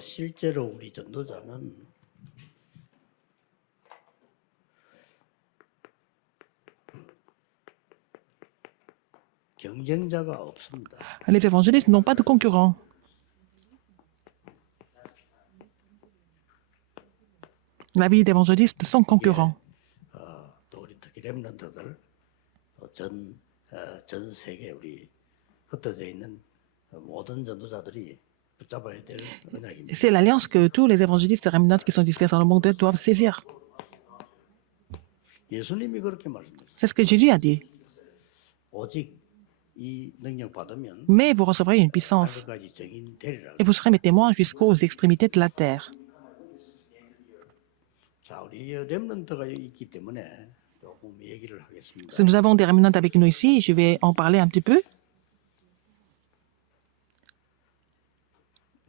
실제로 우리 전도자는 경쟁자가 없습니다. Les évangélistes n'ont pas de concurrents. La vie d'évangéliste sans concurrent. 또 우리 특히 렘넌트들 전 세계 우리 흩어져 있는 모든 전도자들이 붙잡아야 될 언약입니다. C'est l'alliance que tous les évangélistes remnants qui sont dispersés dans le monde doivent saisir. 예수님이 그렇게 말씀하셨어요. C'est ce que Jésus a dit. 오직 이 능력 받으면 Mais vous recevrez une puissance 땅끝까지 증인되리라. et vous serez mes témoins jusqu'aux extrémités de la terre. 자, 우리 렘넌트가 있기 때문에 조금 얘기를 하겠습니다. Si nous avons des remnants avec nous ici, je vais en parler un petit peu.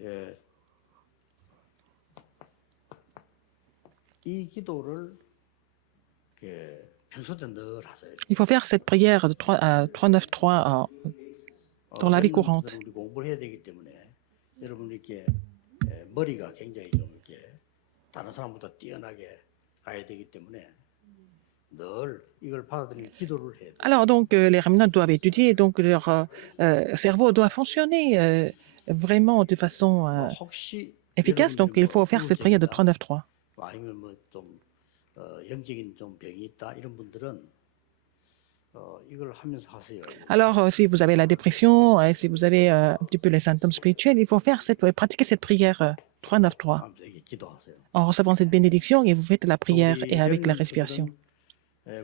예, 이 기도를 평소에 늘 하세요. Il faut faire cette prière de 393 dans la vie courante. 우리 공부를 해야 되기 때문에 여러분 이렇게 머리가 굉장히 좀 이렇게 다른 사람보다 뛰어나게 가야 되기 때문에 늘 이걸 받아들이는 기도를 해야 돼요. Alors, donc, les remnants doivent étudier, donc leur cerveau doit fonctionner vraiment de façon 혹시 efficace. Donc, il faut faire cette prière de 393. 아니면 뭐좀 영적인 좀 병이 있다 이런 분들은 이걸 하면서 하세요. Alors, si vous avez la dépression, si vous avez un petit peu les symptômes spirituels, il faut faire pratiquer cette prière 393. 하면서 이렇게 기도하세요. En recevant cette bénédiction, et vous faites la prière et avec la respiration.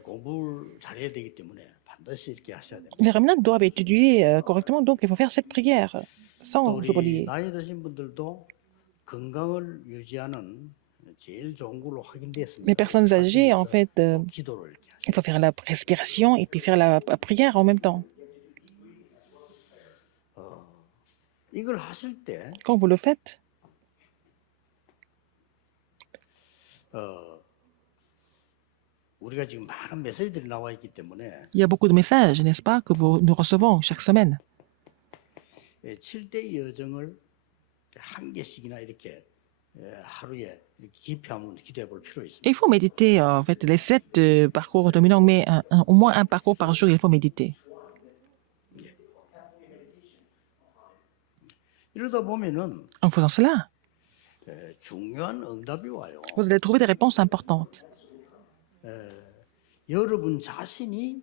공부를 잘해야 되기 때문에 반드시 이렇게 하셔야 됩니다. Les remnants doivent étudier correctement, donc il faut faire cette prière sans 우리 oublier. 나이 드신 분들도 건강을 유지하는 제일 좋은 걸로 확인됐습니다. Les personnes âgées, en fait, 기도를 이렇게 하셔야 il faut faire la respiration et puis faire la prière en même temps. 이걸 하실 때 Quand vous le faites, 우리가 지금 많은 메시지들이 나와 있기 때문에 il y a beaucoup de messages, n'est-ce pas, que nous recevons chaque semaine. 7대 여정을 한 개씩이나 이렇게 하루에 이렇게 깊이 한번 기도해 볼 필요 있습니다. Et il faut méditer, en fait, les 7 parcours dominants, mais au moins un parcours par jour, il faut méditer. 이러다 보면은 En faisant cela, 중요한 응답이 와요. vous allez trouver des réponses importantes. 여러분 자신이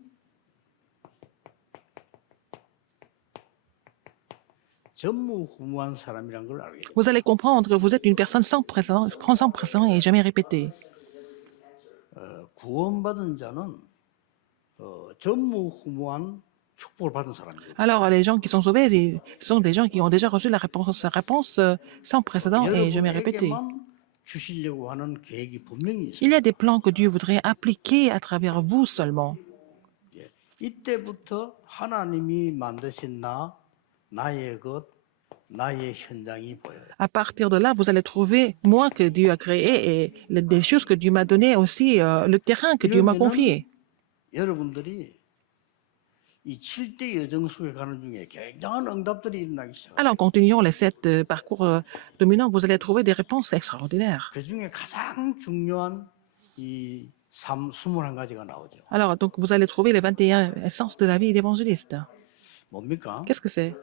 전무후무한 사람이란 걸 알게 돼요. Vous allez comprendre que vous êtes une personne sans présent et jamais répétée. 구원받은 자는 전무후무한 축복을 받은 사람이에요. Alors, les gens qui sont sauvés sont des gens qui ont déjà reçu la réponse sans précédent et jamais répétée. 여러분에게만 주시려고 하는 계획이 분명히 있어요. Il y a des plans que Dieu voudrait appliquer à travers vous seulement. 이때부터 하나님이 만드신 나의 것, 나의 현장이 보여요. À partir de là, vous allez trouver moi que Dieu a créé et des choses que Dieu m'a données, aussi le terrain que Dieu m'a confié. 여러분들이 이 7대 여정 속에 가는 중에 굉장한 응답들이 일어나기 시작해요. Alors, en continuant les 7 parcours dominants, vous allez trouver des réponses extraordinaires. 그 중에 가장 중요한 이 21가지가 나오죠. Alors, donc, vous allez trouver les 21 essences de la vie d'évangéliste. 뭡니까? Qu'est-ce que c'est?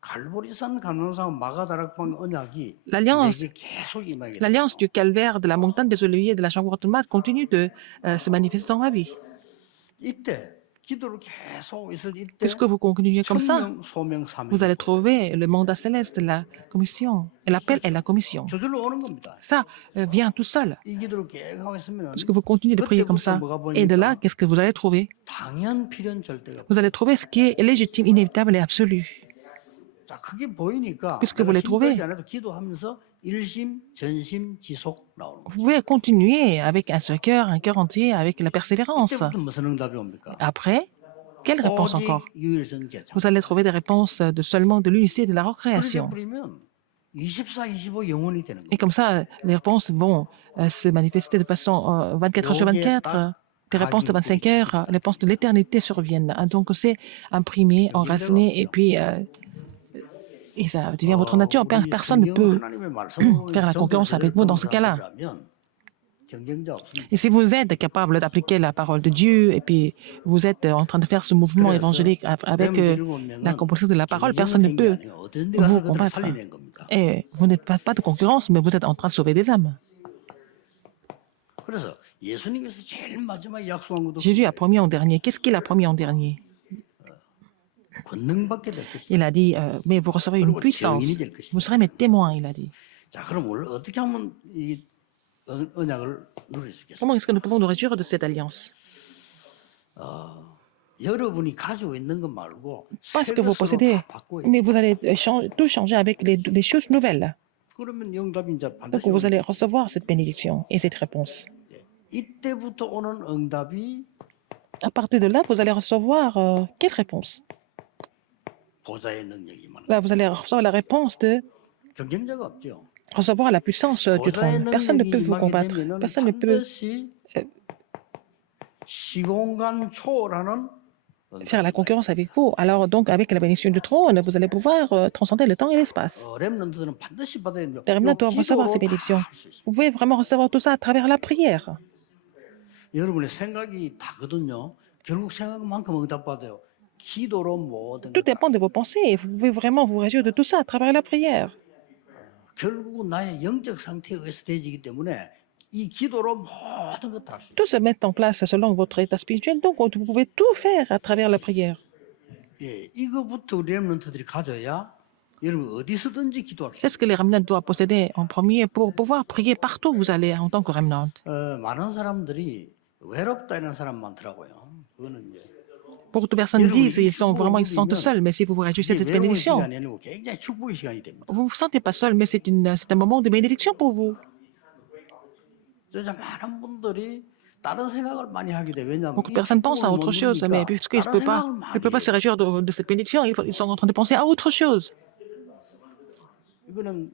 갈보리산 감람산 마가다락방 언약이 L'alliance 내게 계속 임하게 돼요. L'alliance du calvaire, de la montagne des Oliviers, de la chambre automate continue de se manifester dans ma vie. 이때 기도를 계속 있을 이때 Puisque vous continuez comme ça, 천명, 소명, 사명 vous allez trouver le mandat céleste, la commission, et l'appel et la commission. 저절로 오는 겁니다. Ça vient tout seul. 이 기도를 계속 하고 있으면 Puisque vous continuez de prier comme ça. Et de là, qu'est-ce que vous allez trouver? 당연 필연 절대가. Vous allez trouver ce qui est légitime, inévitable et absolu. 자, 그게 보이니까 Puisque vous les trouvez. 힘들지 않아도 기도하면서 일심, 전심, 지속 나오는 Vous 거죠. pouvez continuer avec un seul cœur, un cœur entier, avec la persévérance. 이때부터 무슨 응답이 옵니까? Après, quelle réponse 오직 encore? 유일성 제자. Vous allez trouver des réponses de seulement de l'unité de la 그렇게 recréation. 부리면 24, 25 영원이 되는 Et 거예요. comme ça, les réponses vont se manifester de façon 24 heures sur 24. Des réponses de 25 heures, les réponses de l'éternité surviennent. Donc, c'est imprimé, enraciné, et puis Et ça devient votre nature. 우리 Personne ne 성경 peut 하나님의 말씀으로 faire la concurrence avec vous dans ce cas-là. 사람들이라면 경쟁자 없습니다. Et si vous êtes capable d'appliquer la parole de Dieu et puis vous êtes en train de faire ce mouvement 그래서 évangélique avec 렘 일곱 la 명은 compréhension de la parole, personne ne 경쟁을 한 게 peut 아니에요. 어떤 데 vous 가서 그들을 combattre. 살려낸 겁니다. Et vous n'êtes pas de concurrence, mais vous êtes en train de sauver des âmes. 그래서 예수님께서 제일 마지막에 약속한 것도 Jésus a promis en dernier. Qu'est-ce qu'il a promis en dernier? 권능받게 될 것이다. Il a dit, mais vous recevrez une 그리고 puissance. 증인이 될 것이다. Vous serez mes témoins, il a dit. 자, 그럼 우리 어떻게 하면 이 언약을 누릴 수 있겠어요? Comment est-ce que nous pouvons nous réjouir de cette alliance? 여러분이 가지고 있는 것 말고 Pas ce 새 que vous 것으로 possédez, 다 바꿔야 mais vous allez tout changer avec les choses nouvelles. 그러면 응답이 이제 Donc 반드시 vous 오는 allez recevoir cette bénédiction et cette réponse. 이때부터 오는 응답이 À partir de là, vous allez recevoir quelle réponse? 보좌의 능력이 많은 Là, vous allez recevoir la réponse de 경쟁자가 없죠. recevoir la puissance du 보좌의 trône. Personne ne 능력이 peut vous 임하게 combattre. 되면은 Personne ne peut 반드시 시공간 초월하는 faire la concurrence avec vous. Alors donc, avec la bénédiction du trône, vous allez pouvoir transcender le temps et l'espace. 렘넌트들은 반드시 받아야 됩니다. Les remnants doivent recevoir ces bénédictions. Vous pouvez vraiment recevoir tout ça à travers la prière. 여러분의 생각이 다거든요. 결국 생각만큼 응답받아요. 기도로 모든 Tout 것. dépend de vos pensées. Et vous pouvez vraiment vous réjouir de tout ça à travers la prière. 결국은 나의 영적 상태에 의해서 되지기 때문에 이 기도로 모든 것 다 할 수 있어요. Tout se met en place selon votre état spirituel. Donc, vous pouvez tout faire à travers la prière. 예, 이거부터 우리 렘넌트들이 가져야 여러분 어디서든지 기도할 수 C'est ce que les remnants doivent posséder en premier pour pouvoir prier partout où vous allez en tant que remnant. 있어요. 많은 사람들이 외롭다 이런 사람 많더라고요. 그거는 이제 Beaucoup de personnes disent qu'ils sont vraiment, ils se sentent seuls. Mais si vous vous réjouissez de 이게 cette 외로운 bénédiction, 시간이 아니고 굉장히 축복의 시간이 됩니다. vous ne vous sentez pas seul, mais c'est un moment de bénédiction pour vous. 그래서 많은 분들이 다른 생각을 많이 하게 돼. 왜냐하면 Beaucoup de 이 personnes pensent à 축복을 autre 못 chose, mais 누리니까 puisqu'ils ne 다른 peuvent pas, 생각을 ils 많이 ne peuvent pas se 해요. réjouir de cette bénédiction, ils sont en train de penser à autre chose. 이거는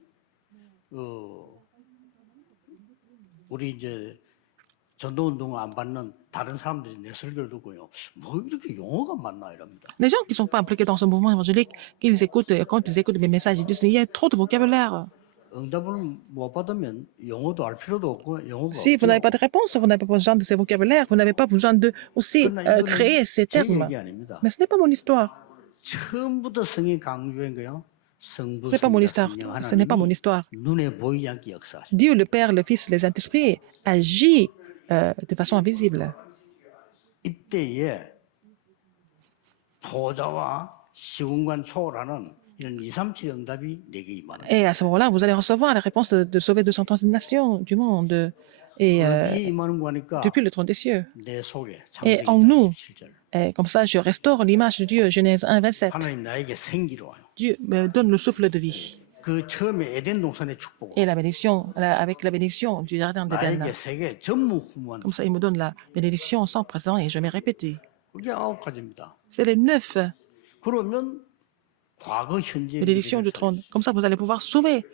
우리 이제 전도운동 안 받는 다른 사람들이 내 설교를 듣고요. 뭐 이렇게 용어가 많나 이럽니다. Les gens qui ne sont pas impliqués dans ce mouvement évangélique, qu'ils écoutent, quand ils écoutent mes messages, ils disent il y a trop de vocabulaire. 응답을 못 받으면 영어도 알 필요도 없고 영어가 Si vous 없죠. n'avez pas de réponse, vous n'avez pas besoin de ces vocabulaires, vous n'avez pas besoin de aussi 그러나 créer ces 제 termes. 얘기 아닙니다. Mais ce n'est pas mon histoire. 처음부터 성이 강조한 거요. Ce 성부, n'est pas mon 성자, histoire. 성령 Ce n'est pas mon 하나님이 histoire. 눈에 보이지 않게 역사하십니다. Dieu, le Père, le Fils, le Saint-Esprit agit de façon invisible. 이때에 보좌와 시공간 초월하는 이런 2, 3, 7 응답이 내게 임하는 Et à ce moment-là, vous allez recevoir la réponse de sauver 230 nations du monde et 어디에 임하는 거니까 depuis le trône des cieux. 내 속에 Et 창세기 en nous, 27절 et comme ça, je restaure l'image de Dieu. Genèse 1, 27. 하나님 나에게 생기로 와요. Dieu me donne le souffle de vie. 그 처음에 에덴 동산의 축복 Et la bénédiction, avec la bénédiction du jardin d'Éden. 나에게 세계 전무후무한 Comme ça, il me donne la bénédiction sans présent et je vais répéter. 그게 9가지입니다. C'est les 9 그러면 과거 현재 bénédictions du 미래를 trône. Comme ça, vous allez pouvoir sauver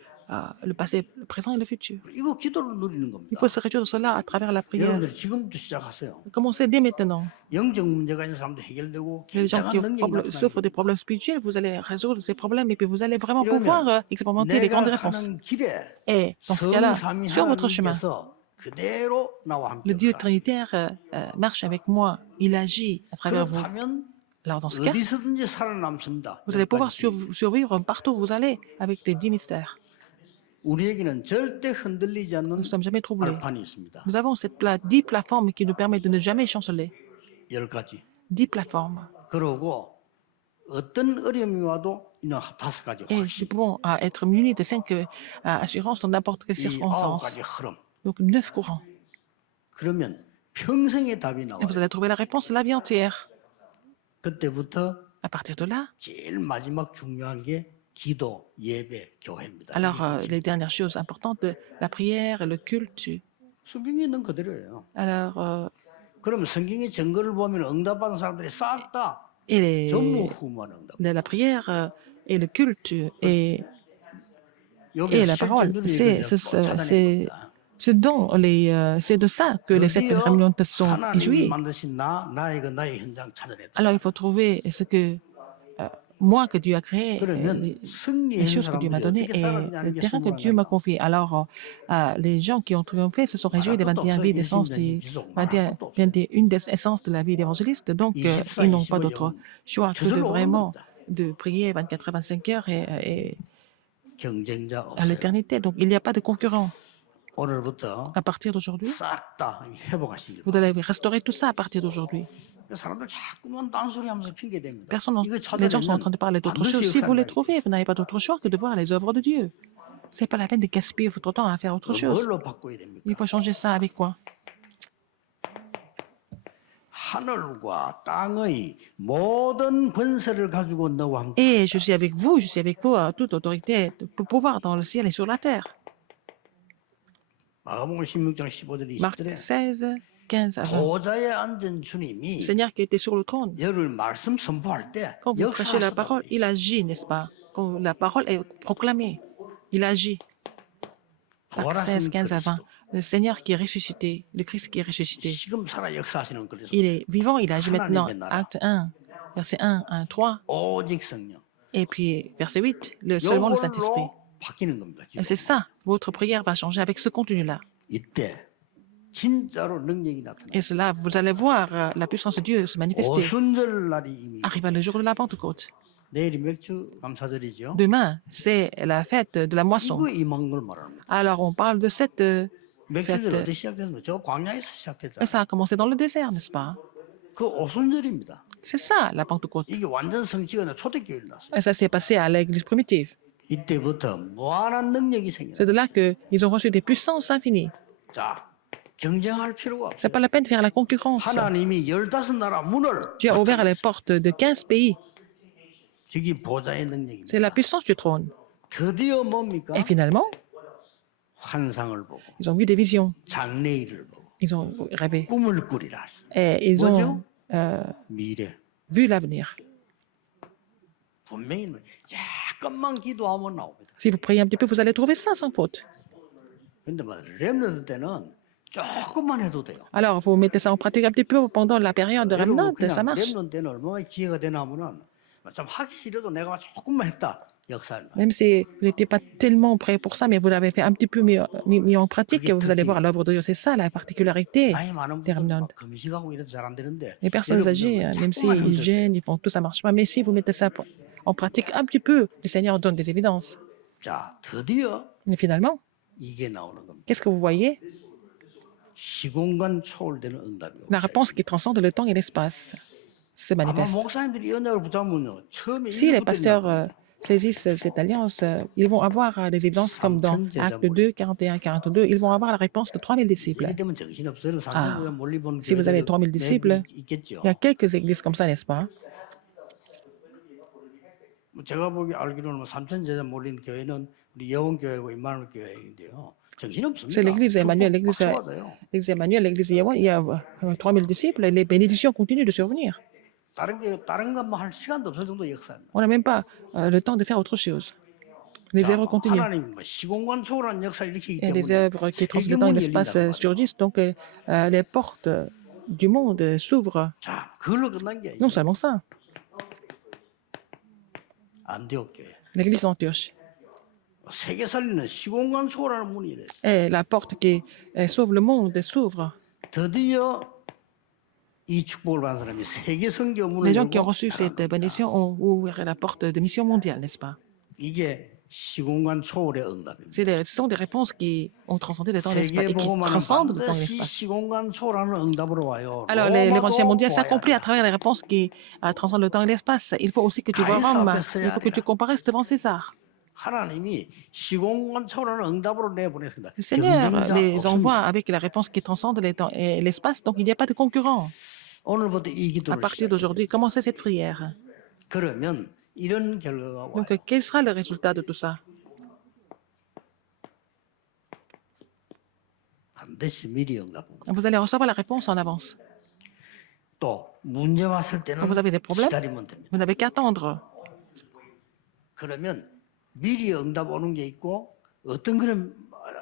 le passé, le présent et le futur. 이거 기도를 누리는 Il 겁니다. faut se réjouir de cela à travers la prière. 여러분들이 지금부터 시작하세요. Commencez dès maintenant. 영적 문제가 있는 사람도 해결되고 Les gens qui 굉장한 능력이 souffrent 나타나는 des problèmes spirituels, vous allez résoudre ces problèmes et puis vous allez vraiment 이러면 pouvoir expérimenter les grandes 내가 réponses. 가는 길에 Et dans ce cas-là, 성삼위 sur votre chemin, 하나님께서 그대로 나와 함께 le Dieu 역사하십니다. Trinitaire marche avec moi. Il agit à travers vous. 그렇다면 Alors dans ce cas, 어디서든지 살아남습니다. vous allez pouvoir 여기까지. survivre partout où vous allez avec les 10 mystères. 우리에게는 절대 흔들리지 않는 Nous ne sommes jamais troublés. 발판이 있습니다. Nous avons 10 plateformes qui nous permettent de ne jamais chanceler. 10가지. 10 plateformes. 그러고 어떤 어려움이 와도 이는 5가지 Et nous 확신. pouvons être munis de 5 assurances dans n'importe quelle 이 circonstance. 9가지 흐름. Donc 9 courants. 그러면 평생의 답이 Et 나와요. vous allez trouver la réponse la vie entière. 그때부터 À partir de là, 제일 마지막 중요한 게 기도, 예배, 교회입니다. alors les dernières choses importantes, la prière, le culte. 성경에 있는 그대로예요. Alors, 그러면 성경의 증거를 보면 응답받은 사람들이 싹 다 et 전무후무한 응답. la prière et le culte et 여기 la parole, c'est 찾아냅니다. ce dont c'est de ça que les 7 드디어 remnants sont 하나님이 joués. 만드신 나의 현장 찾아냈다. Alors il faut trouver ce que moi que Dieu a créé, 그러면 les 승리한 choses que Dieu m'a 사람들이 données 어떻게 et 살았냐는 le 게 terrain que Dieu m'a 승부하니까 confié. Alors, les gens qui ont triomphé se sont réjouis 말할 des 것도 21 없어요. vies d'essence, 일심전심 des 지속 말할 21, 것도 없어요. 21 des essences de la vie d'évangéliste. Donc, 24, ils n'ont pas 25 d'autre 영은 choix que de 저절로 오는 vraiment 겁니다. de prier 24 à 25 heures et 경쟁자 à 없어요. l'éternité. Donc, il n'y a pas de concurrent. 오늘부터 À partir d'aujourd'hui, 싹 다 회복하시길 vous 바랍니다. allez restaurer tout ça à partir d'aujourd'hui. 사람들 자꾸만 딴소리 하면서 핑계 댑니다. Personne, 이거 les gens sont en train 찾아내면 de parler d'autre chose. 반드시 Si vous 역사를 les 나게 돼요. trouvez, vous n'avez pas d'autre choix que de voir les œuvres de Dieu. C'est pas la peine de gaspiller votre temps à faire autre chose. 뭘로 바꿔야 됩니까? Il faut changer ça avec quoi? 하늘과 땅의 모든 권세를 가지고 너와 함께 Et je suis avec vous, toute autorité, pour pouvoir dans le ciel et sur la terre. 마가복음 16장 15절 Marc 20절에 16, 15 à 20. 보좌에 앉은 주님이 Le Seigneur qui était sur le trône, 여를 말씀 선포할 때 quand vous prêchez la parole, il agit, n'est-ce pas? Quand la parole est proclamée, il agit. Marc 16, 15 à 20. Le Seigneur qui est ressuscité, le Christ qui est ressuscité, 지금 살아 역사하시는 그리스도 il est vivant, il agit maintenant. 하나님의 나라. Acte 1, verset 1, 1, 3. 오직 성령 Et puis, verset 8, seulement le Saint-Esprit. 이걸로 바뀌는 겁니다. Et c'est ça, votre prière va changer avec ce contenu-là. 이때 진짜로 능력이 나타나. Et cela, vous allez voir la puissance de Dieu se manifester. 오순절 날이 이미 Arrive le jour de la Pentecôte. 내일이 맥주 감사절이죠. Demain, c'est la fête de la moisson. 이거 임한 걸 말합니다. Alors, on parle de cette 맥주절 fête. 어디 시작됐습니까? 저 광야에서 Et 시작됐잖아요. ça a commencé dans le désert, n'est-ce pas? 그 오순절입니다. C'est ça, la Pentecôte. 이게 완전 성취가 아니라 초대교회를 났어요. Et ça s'est passé à l'église primitive. 이때부터 무한한 능력이 생겨요. C'est de là qu'ils ont reçu des puissances infinies. 자, 경쟁할 필요가 없어요. C'est pas la peine de faire la concurrence. 하나님이 15나라 문을 Dieu a ouvert les portes de 15 pays. 저기 보좌의 능력입니다. C'est la puissance du trône. 드디어 뭡니까? Et finalement, 환상을 보고 ils ont vu des visions. 장래일을 보고 Ils ont rêvé. 꿈을 꾸리라. Et ils ont 미래. vu l'avenir. 분명히 약간만 기도하면 나옵니다. Si vous priez un petit peu, vous allez trouver ça sans faute. 근데 뭐 렘넌트 때는 조금만 해도 돼요. Alors, vous mettez ça en pratique un petit peu pendant la période de 여러분 Remnant, ça 그냥 marche. 렘넌트 때는 얼마나 기회가 되냐면은 좀 하기 싫어도 내가 조금만 했다. 역사를. Même si vous n'étiez pas tellement prêt pour ça, mais vous l'avez fait un petit peu mis en pratique, vous allez voir l'œuvre de Dieu. C'est ça la particularité 나이 많은 des 분들 Remnant. 막 금식하고 이래도 잘 안 되는데 Les personnes âgées, même s'ils gênent, ils font tout, ça marche pas. Mais si vous mettez ça en pratique un petit peu, le Seigneur donne des évidences. 자, 드디어 Mais finalement, 이게 나오는 겁니다. qu'est-ce que vous voyez? 시공간 초월되는 응답이 La 오죠. réponse qui transcende le temps et l'espace se 아마 manifeste. 목사님들이 이 언약을 붙잡으면요. 처음에 Si les 이것부터 pasteurs 나옵니다. saisissent cette alliance, ils vont avoir des évidences comme dans Acte 2, 41, 42. Ils vont avoir la réponse de 3000 disciples. 이럴 때면 정신없어요. 삼천제자 몰리본 Si vous avez 3000 disciples, 있겠죠. il y a quelques églises comme ça, n'est-ce pas? 제가 보기 알기로는 뭐 삼천제자 몰린 교회는 우리 여원교회고 임마누엘 교회인데요. 정신없습니다. C'est l'église Emmanuel, 막 좋아져요. l'église Emmanuel, l'église Yéhon, il y a 3000 disciples et les bénédictions continuent de survenir. 다른 것만 할 시간도 없을 정도 역사입니다. On n'a même pas le temps de faire autre chose. Les œuvres continuent. 하나님 뭐 시공간 초월한 역사 일으키기 Et les 때문에 œuvres qui transcendent le temps et l'espace surgissent, donc les portes du monde s'ouvrent. 자, 그걸로 끝난 게 아니죠. Non seulement ça, 안디옥 교회. l'église d'Antioche 세계 살리는 시공간 초월하는 문이 이랬어요. est la porte qui sauve le monde s'ouvre. 드디어 이 축복을 받은 사람이 세계 선교 문을 Les gens qui ont 열고 reçu cette 나간 겁니다. bénédiction ont ouvert la porte de mission mondiale, n'est-ce pas? 이게 시공간 초월의 응답입니다. Ce sont des réponses qui ont transcendé le temps et l'espace 세계 et qui 복음화는 transcendent le temps et 반드시 l'espace. 시공간 초월하는 응답으로 와요. Alors, l'évangile mondial s'accomplit à travers les réponses qui transcendent le temps et l'espace. Il faut aussi que tu vois Rome. Il faut que tu comparaisses devant César. 하나님이 시공간 초월하는 응답으로 내보냈습니다. Le Seigneur 경쟁자 les envoie 없습니다. avec la réponse qui transcende le temps et l'espace, donc il n'y a pas de concurrent. 오늘부터 이 À 기도를 partir 시작해요. d'aujourd'hui, commencez cette prière. 그러면 이런 결과가 와요. Donc, quel sera le résultat de tout ça? 반드시 미리 응답합니다. Vous allez recevoir la réponse en avance. 또 문제 왔을 때는 Quand vous avez des problèmes, 기다리면 됩니다. vous n'avez qu'à attendre. 그러면 미리 응답 오는 게 있고 어떤 그런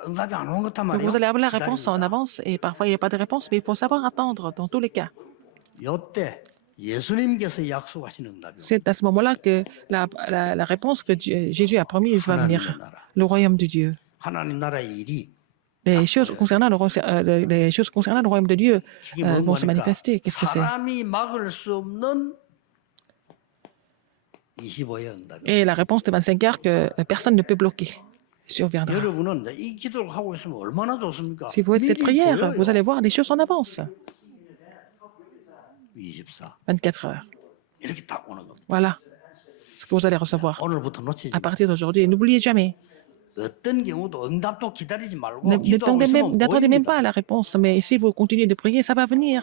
응답이 안 오는 것단 Donc, 말이에요. vous allez avoir la réponse en 기다립니다. avance et parfois il n'y a pas de réponse, mais il faut savoir attendre dans tous les cas. 요때 예수님께서 약속하신 응답이고 C'est à ce moment-là que la réponse que Jésus a promise va venir, 하나님의 나라, le royaume de Dieu. 하나님 나라의 일이 Les choses concernant les choses concernant le royaume de Dieu 이게 vont se 뭐니까 manifester. Qu'est-ce que c'est? 사람이 막을 수 없는 25의 응답이. Et la réponse de 25 heures que personne ne peut bloquer surviendra. 여러분은 이 기도를 하고 있으면 얼마나 좋습니까? Si vous faites cette 미리 prière, 보여요. vous allez voir les choses en avance. 24 24 heures. 이렇게 딱 오는 겁니다. Voilà ce que vous allez recevoir 오늘부터 놓치지 à partir d'aujourd'hui. N'oubliez jamais. 어떤 경우도 응답도 기다리지 말고 Ne- 기도하고 있으면 N'attendez même 보입니다. pas la réponse, mais si vous continuez de prier, ça va venir.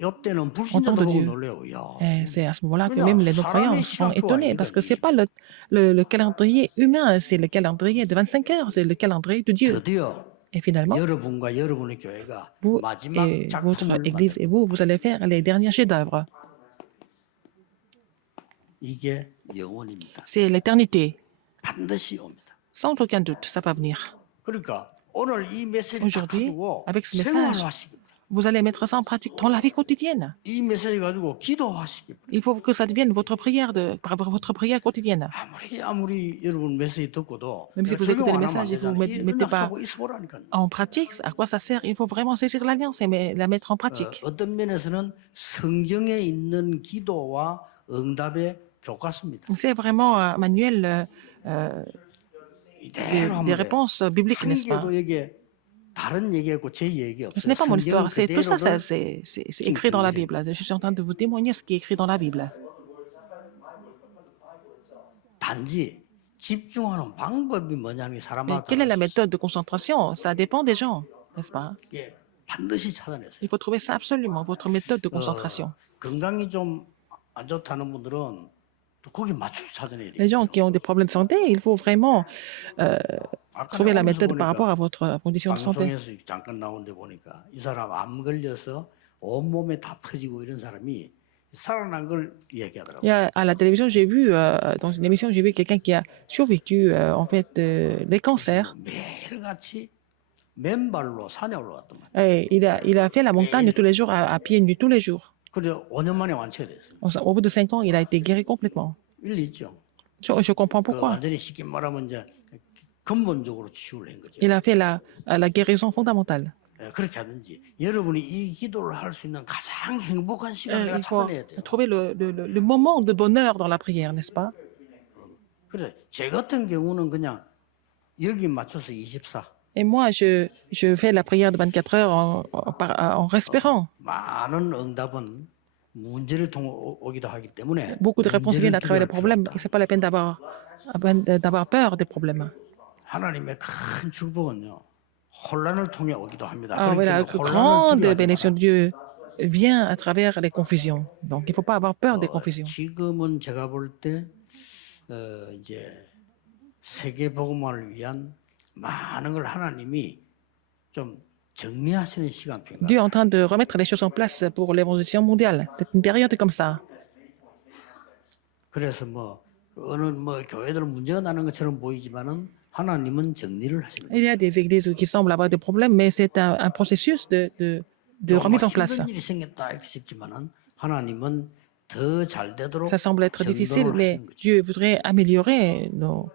이때는 En temps 불신자도 de 보고 Dieu. 놀래요. 야, Et c'est à ce moment-là que 그냥 même les non-croyants 사람의 seront 시간표가 étonnés 아니라 parce que ce n'est pas le calendrier humain, c'est le calendrier de 25 heures, c'est le calendrier de Dieu. 드디어 Et finalement, 여러분과 여러분의 교회가 vous 마지막 et votre 작품을 église 만들 et vous, vous allez faire les derniers chefs-d'œuvre. 이게 영원입니다. C'est l'éternité. 반드시 옵니다. Sans aucun doute, ça va venir. 그러니까 오늘 이 메시지 딱 Aujourd'hui, 가지고 avec ce 생활을 message, 하시기 바랍니다. vous allez mettre ça en pratique dans la vie quotidienne. 이 메시지 가지고 기도하시기 바랍니다. Il faut que ça devienne votre prière, votre prière quotidienne. 아무리 여러분 메시지 듣고도 Même si vous 적용 écoutez les 안 하면 안 messages et vous 되잖아요. ne 이 mettez pas 응답하고 있어보라니까요. en pratique, à quoi ça sert? Il faut vraiment saisir l'alliance et la mettre en pratique. 어떤 면에서는 성경에 있는 기도와 응답의 교과서입니다. C'est vraiment un manuel 이대로 하면 des 돼요. réponses bibliques, 한 n'est-ce pas? 개도 여기에 다른 얘기하고 제 얘기 Ce 없어요. n'est pas mon 성경 histoire, c'est tout ça, 그대로를 c'est écrit dans la Bible. Je suis en train de vous témoigner ce qui est écrit dans la Bible. 단지 집중하는 방법이 뭐냐면 Mais 사람마다 quelle est la méthode de concentration? Ça dépend des gens, n'est-ce pas? 예, 반드시 찾아내세요. Il faut trouver ça absolument, votre méthode de concentration. 건강이 좀 안 좋다는 분들은 또 거기 맞춰서 찾아내야 돼요. Les gens qui ont des problèmes de santé, il faut vraiment 아까 trouver la 나오면서 méthode par rapport 보니까 à votre condition de santé. 방송에서 잠깐 나오는데 보니까 이 사람 암 걸려서 온몸에 다 퍼지고 이런 사람이 살아난 걸 얘기하더라고요. À la télévision, j'ai vu, dans une émission, j'ai vu quelqu'un qui a survécu, en fait, les cancers. 매일같이 맨발로 산에 올라갔더만. Et il a fait la montagne tous les jours, à pieds nus tous les jours. 그래 5년 만에 완치됐어요. Au bout de 5 ans, il a été guéri complètement. 일리 있죠. Je comprends 그 pourquoi. 완전히 쉽게 말하면 이제 근본적으로 치유를 한 거죠. Il a fait la guérison fondamentale. 예, 그렇게 하든지 여러분이 이 기도를 할 수 있는 가장 행복한 시간을 내가 Il faut 찾아내야 돼요. trouver le moment de bonheur dans la prière, n'est-ce pas? 그래 제 같은 경우는 그냥 여기 맞춰서 24 Et moi, je fais la prière de 24 heures en respirant. 많은 응답은 문제를 통해 오기도 하기 때문에 Beaucoup de réponses viennent à travers les 문제를 problèmes. 필요 Et 없다. ce n'est pas la peine d'avoir peur des problèmes. 하나님의 큰 축복은요 혼란을 통해 오기도 합니다. Ah, 그렇기 voilà, 때문에 la 혼란을 grande 두려워하지 bénédiction 마라. de Dieu vient à travers les confusions. Donc, il ne faut pas avoir peur des confusions. 지금은 제가 볼 때 이제 세계 복음화를 위한 많은 걸 하나님이 좀 정리하시는 시간표인가. Dieu est en train de remettre les choses en place pour l'évolution mondiale. C'est une période comme ça. 그래서 어느 교회들 문제가 나는 것처럼 보이지만은 하나님은 정리를 하시는 거예요. Il y a des églises qui semblent avoir des problèmes, mais c'est un processus de remise en place. 힘든 일이 생겼다 이렇게 싶지만은 하나님은 더 잘 되도록 Ça semble être difficile, 정돈을 mais 하시는 거죠. Dieu voudrait améliorer nos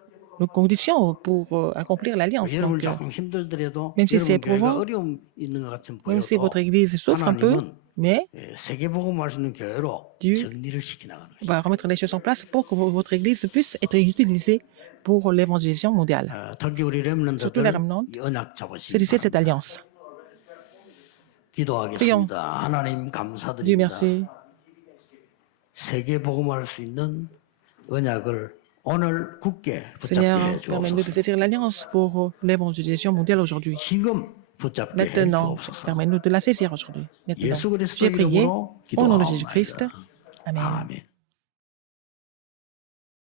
conditions pour accomplir l'alliance. 여러분 Donc, 조금 힘들더라도 même si c'est 여러분 교회가 éprouvant, 어려움 있는 것 같은 même si votre 보여도 église souffre un peu, 하나님은 mais 세계 복음할 수 있는 교회로 Dieu 정리를 시켜 나가는 on 거죠. va remettre les choses en place pour que votre église puisse être utilisée pour l'évangélisation mondiale. 특히 우리 Surtout 렘넌트들 les remnants, 이 언약 잡으시기 saisissez cette 바랍니다. alliance. 기도하겠습니다. 하나님 Dieu 감사드립니다. merci. 세계 복음할 수 있는 언약을 오늘 굳게 Seigneur, 붙잡게 permets-nous de 해주옵소서. saisir l'alliance pour l'évangélisation mondiale aujourd'hui. 지금 붙잡게 Maintenant, 해주옵소서. permets-nous de la saisir aujourd'hui. Maintenant, 예수 그리스도 j'ai prié 이름으로 au nom de Jésus-Christ. 기도하옵나이다. Amen. 아멘.